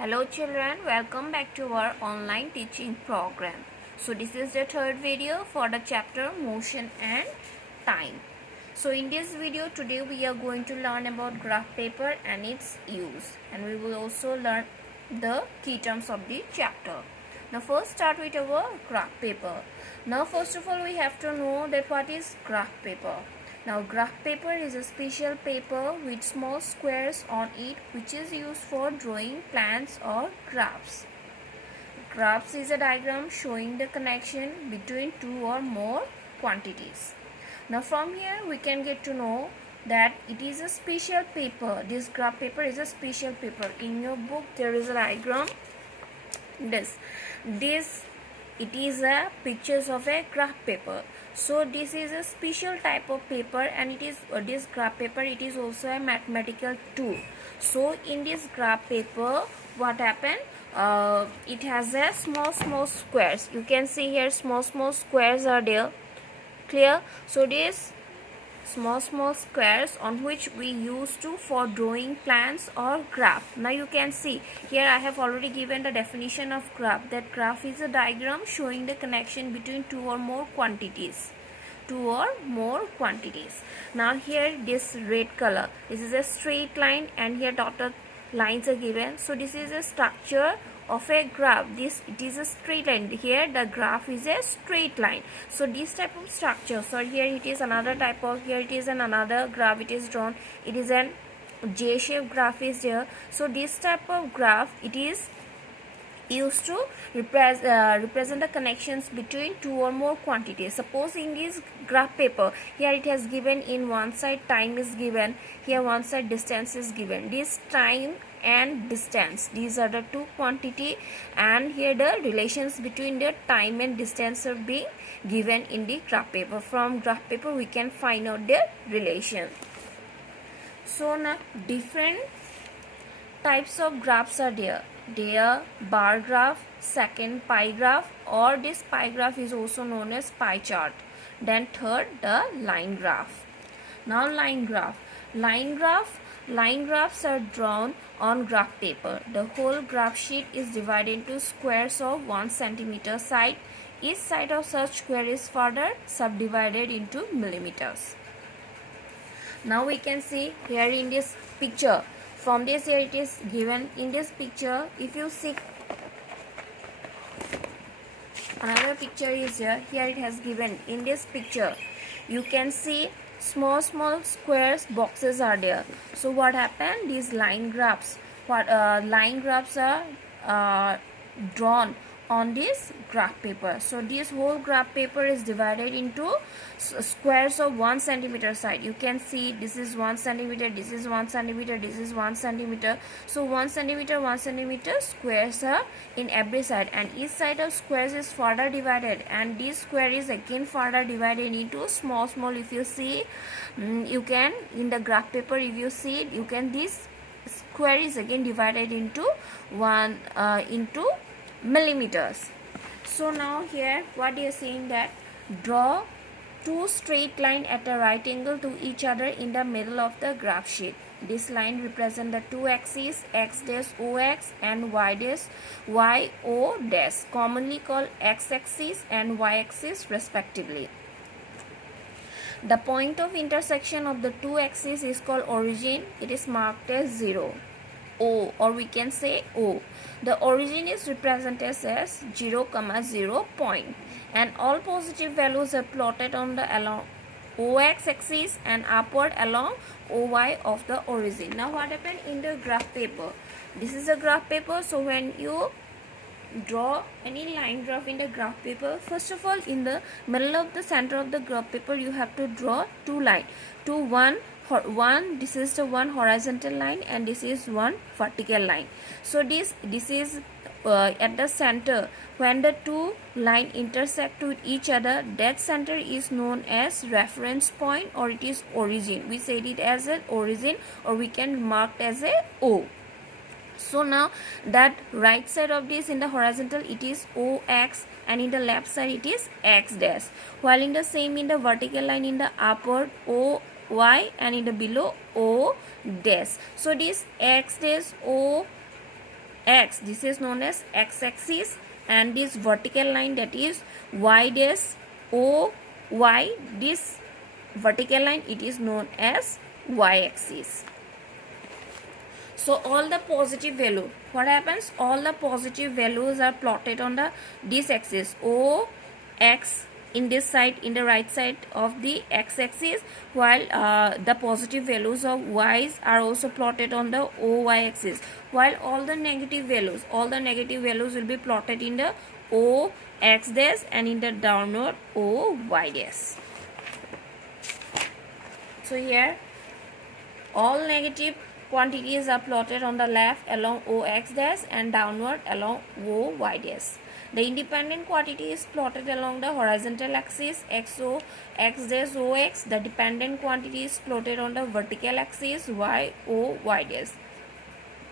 Hello children, welcome back to our online teaching program. So this is the third video for the chapter motion and time. So in this video today we are going to learn about graph paper and its use, and we will also learn the key terms of the chapter. Now first start with our graph paper. Now first of all we have to know that what is graph paper. Now graph paper is a special paper with small squares on it which is used for drawing plans or graphs. Graphs is a diagram showing the connection between two or more quantities. Now from here we can get to know that it is a special paper. This graph paper is a special paper. In your book there is a diagram. This it is a pictures of a graph paper. So this is a special type of paper, and it is this graph paper, it is also a mathematical tool. So in this graph paper what happened, it has a small squares. You can see here small squares are there. Clear? So this small squares on which we used to for drawing plans or graph. Now you can see here I have already given the definition of graph, that graph is a diagram showing the connection between two or more quantities. Now here this red color, this is a straight line, and here dotted lines are given. So this is a structure of a graph. It is a straight line. Here the graph is a straight line. So this type of structure, so here it is another type of, here it is another graph it is drawn. It is an J-shaped graph is there. So this type of graph, it is used to represent the connections between two or more quantities. Suppose in this graph paper, here it has given in one side time is given, here one side distance is given. This time and distance, these are the two quantity, and here the relations between the time and distance are being given in the graph paper. From graph paper we can find out the relation. So now different types of graphs are there. There bar graph, second pie graph, or this pie graph is also known as pie chart. Then third, the line graph. Now line graphs are drawn on graph paper. The whole graph sheet is divided into squares of 1 centimeter side. Each side of such square is further subdivided into millimeters. Now we can see here in this picture. From this here it is given in this picture. If you see another picture is here, here it has given in this picture. You can see small squares boxes are there. So what happened, these line graphs are drawn on this graph paper. So this whole graph paper is divided into squares of 1 centimeter side. You can see this is 1 centimeter, this is 1 centimeter, this is 1 centimeter. So 1 centimeter squares are in every side, and each side of squares is further divided, and this square is again further divided into small. If you see, you can in the graph paper, if you see it, you can, this square is again divided into into millimeters. So now here what you are saying, that draw two straight line at a right angle to each other in the middle of the graph sheet. This line represent the two axes, x dash ox and y dash yo dash, commonly called x axis and y axis respectively. The point of intersection of the two axes is called origin. It is marked as 0. O, or we can say O. The origin is represented as 0, 0 point, and all positive values are plotted on the along OX axis and upward along OY of the origin. Now what happened in the graph paper? This is a graph paper. So when you draw any line graph in the graph paper, first of all in the middle of the center of the graph paper you have to draw two lines. This is the one horizontal line, and this is one vertical line. So this is at the center. When the two lines intersect with each other, that center is known as reference point, or it is origin. We said it as an origin, or we can mark it as a O. So now that right side of this in the horizontal it is OX, and in the left side it is X dash, while in the same in the vertical line in the upward OY, and in the below O dash. So this X dash O x, this is known as x-axis, and this vertical line, that is y dash o y, this vertical line, it is known as y-axis. So all the positive value, what happens, all the positive values are plotted on the this axis o x in this side, in the right side of the x-axis, while the positive values of y's are also plotted on the oy axis, while all the negative values will be plotted in the o x dash and in the downward o y dash. So here all negative quantities are plotted on the left along ox dash and downward along oy dash. The independent quantity is plotted along the horizontal axis xo x dash ox. The dependent quantity is plotted on the vertical axis y o y dash.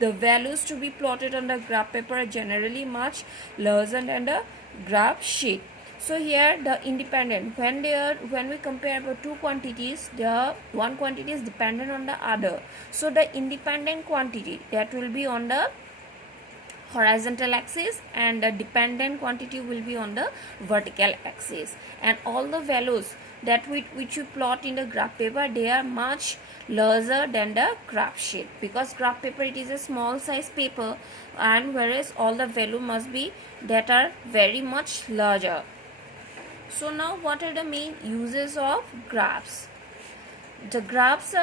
The values to be plotted on the graph paper are generally much larger than the graph sheet. So here the independent, when we compare about two quantities, the one quantity is dependent on the other. So the independent quantity, that will be on the horizontal axis and the dependent quantity will be on the vertical axis, and all the values that which you plot in the graph paper, they are much larger than the graph sheet, because graph paper, it is a small size paper, and whereas all the value must be that are very much larger. So now what are the main uses of graphs? The graphs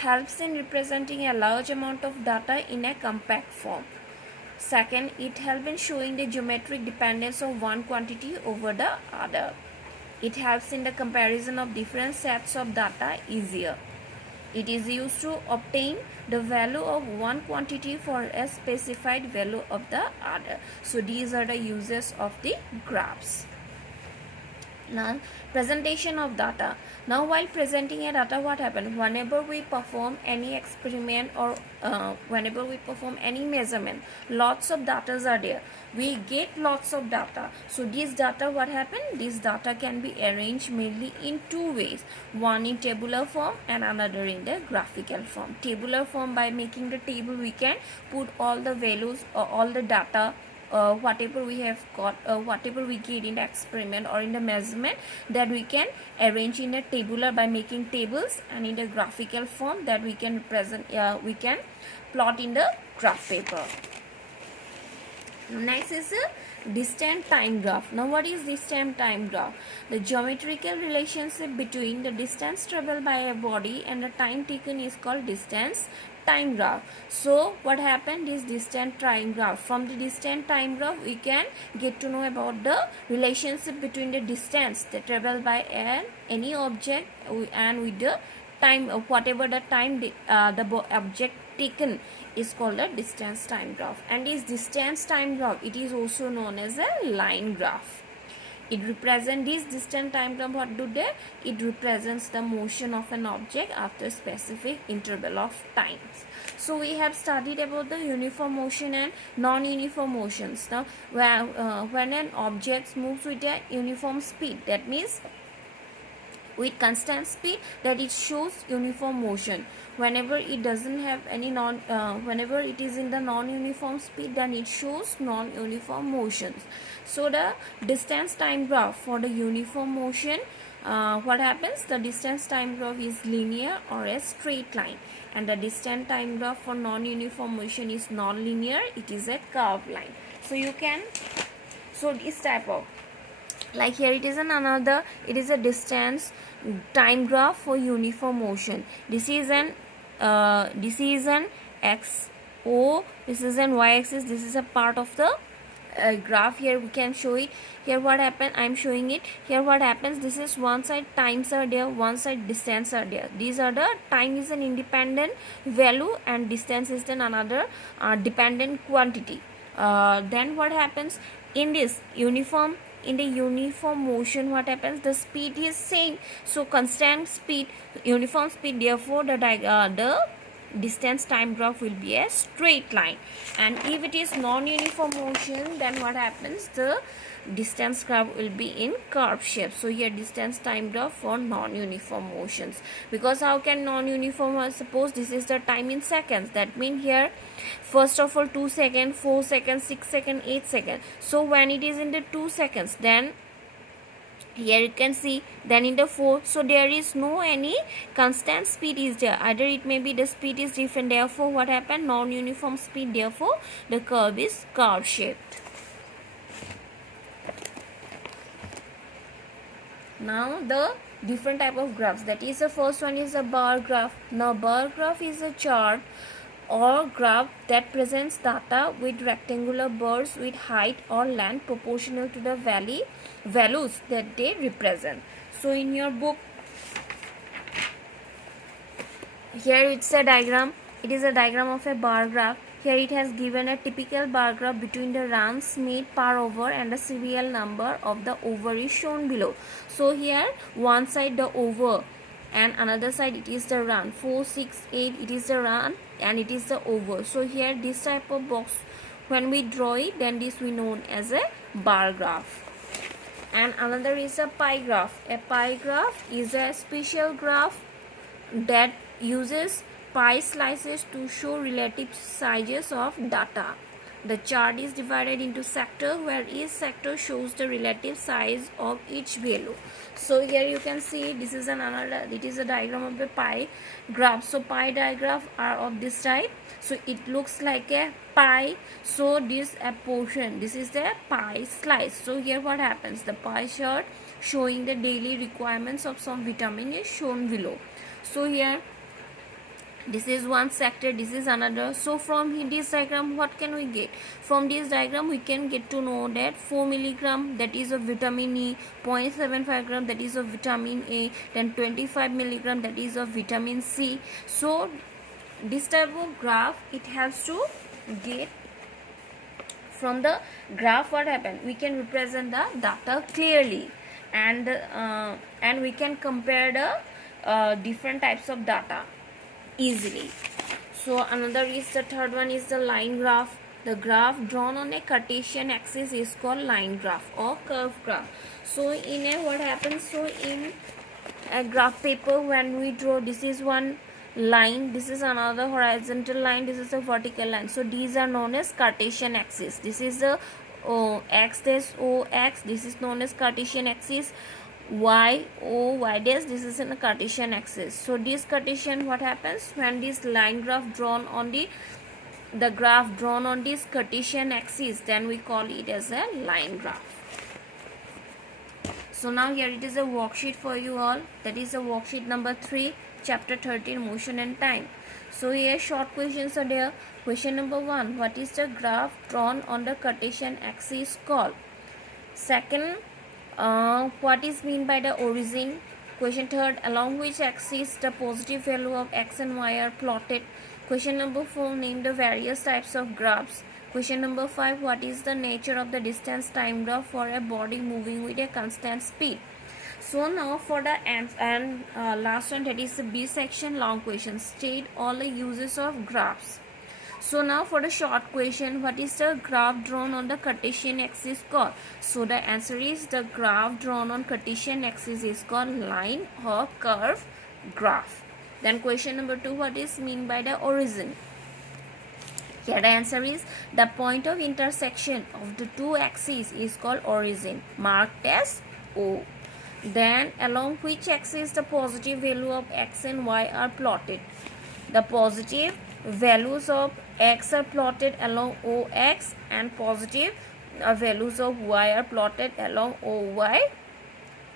helps in representing a large amount of data in a compact form. Second, it helps in showing the geometric dependence of one quantity over the other. It helps in the comparison of different sets of data easier. It is used to obtain the value of one quantity for a specified value of the other. So these are the uses of the graphs. Now, presentation of data. Now, while presenting a data, what happens? Whenever we perform any experiment or whenever we perform any measurement, lots of data are there. We get lots of data. So, this data, what happens? This data can be arranged mainly in two ways. One in tabular form and another in the graphical form. Tabular form, by making the table, we can put all the values or all the data, whatever we have got, whatever we get in the experiment or in the measurement, that we can arrange in a tabular by making tables, and in the graphical form that we can represent, we can plot in the graph paper. Next is a distance time graph. Now what is distance time graph? The geometrical relationship between the distance traveled by a body and the time taken is called distance time graph. So what happened is distance time graph. From the distance time graph, we can get to know about the relationship between the distance that traveled by any object and with the time, whatever the time the object taken is called a distance time graph. And this distance time graph, it is also known as a line graph. It represents this distance time graph. What do they? It represents the motion of an object after a specific interval of times. So we have studied about the uniform motion and non-uniform motions. Now, when an object moves with a uniform speed, that means with constant speed, that it shows uniform motion. Whenever it doesn't have any whenever it is in the non-uniform speed, then it shows non-uniform motions. So the distance time graph for the uniform motion, what happens? The distance time graph is linear or a straight line, and the distance time graph for non-uniform motion is non-linear, it is a curved line. So you can, so this type of, like here it is another, it is a distance time graph for uniform motion. This is an x o, this is an y axis, this is a part of the graph. Here we can show it. Here what happened, I am showing it. Here what happens, this is one side times are there, one side distance are there. These are the, time is an independent value and distance is then another dependent quantity. Then what happens in this uniform, in the uniform motion, what happens? The speed is same, so constant speed, uniform speed. Therefore, the distance time graph will be a straight line. And if it is non-uniform motion, then what happens, the distance graph will be in curve shape. So here distance time graph for non-uniform motions. Because how can non-uniform, suppose this is the time in seconds, that means here first of all 2 seconds, 4 seconds, 6 seconds, 8 seconds. So when it is in the 2 seconds, then here you can see, then in the 4, so there is no any constant speed is there, either it may be the speed is different, therefore what happened, non-uniform speed, therefore the curve is curve shaped. Now the different type of graphs, that is the first one is a bar graph. Now bar graph is a chart or graph that presents data with rectangular bars with height or length proportional to the values that they represent. So in your book, here it's a diagram. It is a diagram of a bar graph. Here it has given a typical bar graph between the runs made per over and the serial number of the over is shown below. So here one side the over and another side it is the run, 4, 6, 8 it is the run and it is the over. So here this type of box, when we draw it, then this we known as a bar graph. And another is a pie graph. A pie graph is a special graph that uses pie slices to show relative sizes of data. The chart is divided into sector where each sector shows the relative size of each value. So here you can see this is another, it is a diagram of the pie graph. So pie diagrams are of this type. So it looks like a pie. So this a portion, this is the pie slice. So here what happens, the pie chart showing the daily requirements of some vitamin is shown below. So here this is one sector, this is another. So from this diagram what can we get? From this diagram we can get to know that 4 milligram that is of vitamin E, 0.75 gram that is of vitamin A, then 25 milligram that is of vitamin C. So this type of graph, it has to get from the graph what happened, we can represent the data clearly, and we can compare the different types of data easily. So another is the third one is the line graph. The graph drawn on a Cartesian axis is called line graph or curve graph. So in a what happens, so in a graph paper when we draw, this is one line, this is another horizontal line, this is a vertical line. So these are known as Cartesian axis. This is the x dash o x, this is known as Cartesian axis. Y o y dash, this is in a Cartesian axis. So this Cartesian, what happens when this line graph drawn on the graph drawn on this Cartesian axis, then we call it as a line graph. So now here it is a worksheet for you all, that is a worksheet number 3, chapter 13, motion and time. So here short questions are there. Question number 1, what is the graph drawn on the Cartesian axis called? Second, what is mean by the origin? Question third, along which axis the positive value of x and y are plotted? Question number 4, name the various types of graphs. Question number 5, what is the nature of the distance time graph for a body moving with a constant speed? So now for the last one, that is the B section, long question. State all the uses of graphs. So now for the short question, what is the graph drawn on the Cartesian axis called? So the answer is the graph drawn on Cartesian axis is called line or curve graph. Then question number 2, what is mean by the origin? Here the answer is the point of intersection of the two axes is called origin, marked as O. Then along which axis the positive value of x and y are plotted? The positive values of x are plotted along OX and positive values of y are plotted along OY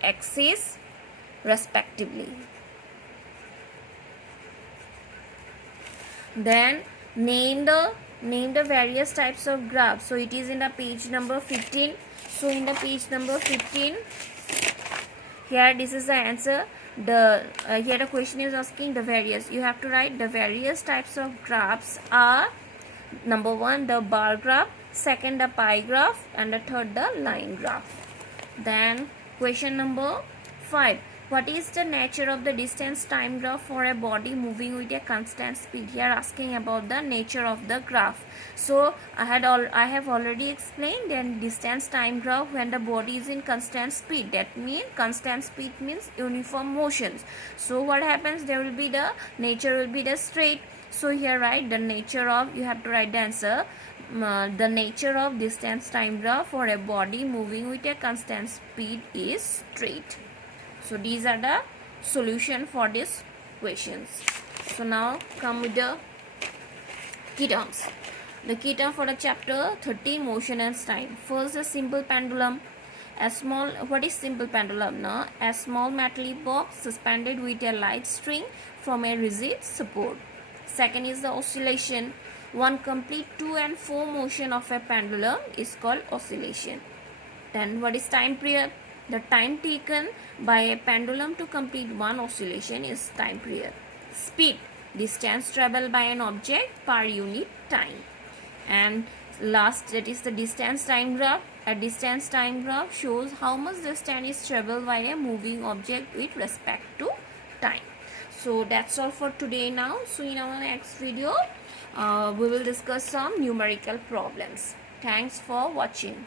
axis respectively. Then name the various types of graphs. So it is in the page number 15. So in the page number 15, here this is the answer. Here the question is asking the various. You have to write the various types of graphs are: number 1 the bar graph, second the pie graph, and the third the line graph. Then question number 5, What is the nature of the distance time graph for a body moving with a constant speed? Here asking about the nature of the graph. So I have already explained that distance time graph when the body is in constant speed. That means constant speed means uniform motions. So what happens? There will be the nature will be the straight. So here write the nature of, you have to write the answer. The nature of distance time graph for a body moving with a constant speed is straight. So these are the solution for these questions. So now come with the key terms. The key term for the chapter 13, motion and time. First, a simple pendulum. What is simple pendulum? Now, a small metallic box suspended with a light string from a rigid support. Second is the oscillation. One complete to and fro motion of a pendulum is called oscillation. Then what is time period? The time taken by a pendulum to complete one oscillation is time period. Speed, distance traveled by an object per unit time. And last, that is the distance time graph. A distance time graph shows how much distance is traveled by a moving object with respect to time. So that's all for today now. So in our next video, we will discuss some numerical problems. Thanks for watching.